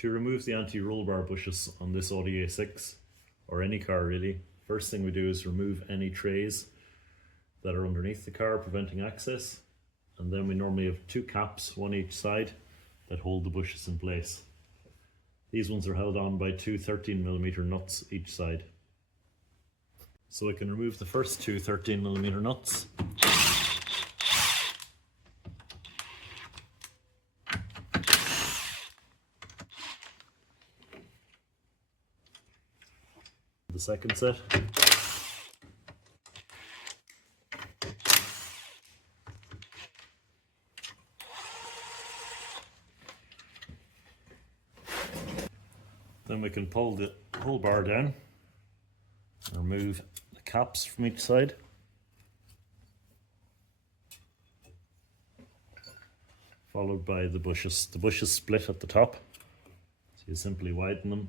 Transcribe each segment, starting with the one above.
To remove the anti-roll bar bushes on this Audi A6, or any car really, first thing we do is remove any trays that are underneath the car preventing access, and then we normally have two caps, one each side, that hold the bushes in place. These ones are held on by two 13mm nuts each side. So I can remove the first two 13mm nuts. The second set. Then we can pull the whole bar down and remove the caps from each side. Followed by the bushes. The bushes split at the top, so you simply widen them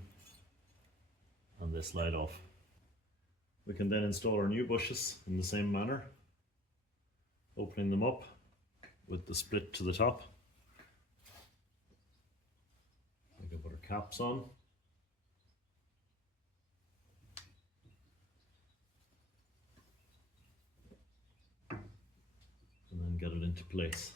and they slide off. We can then install our new bushes in the same manner, opening them up with the split to the top. We can put our caps on. And then get it into place.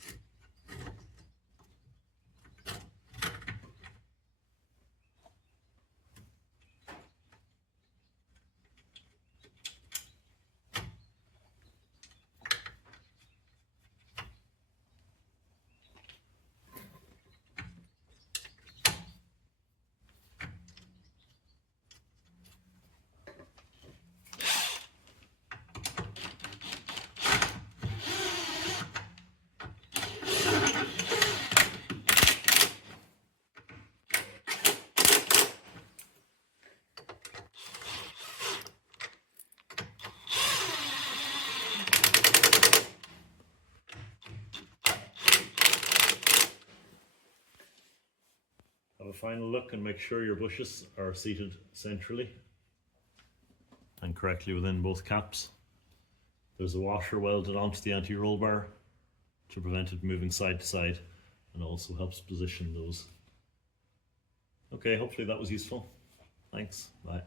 Have a final look and make sure your bushes are seated centrally and correctly within both caps. There's a washer welded onto the anti-roll bar to prevent it moving side to side, and also helps position those. Okay, hopefully that was useful. Thanks, bye.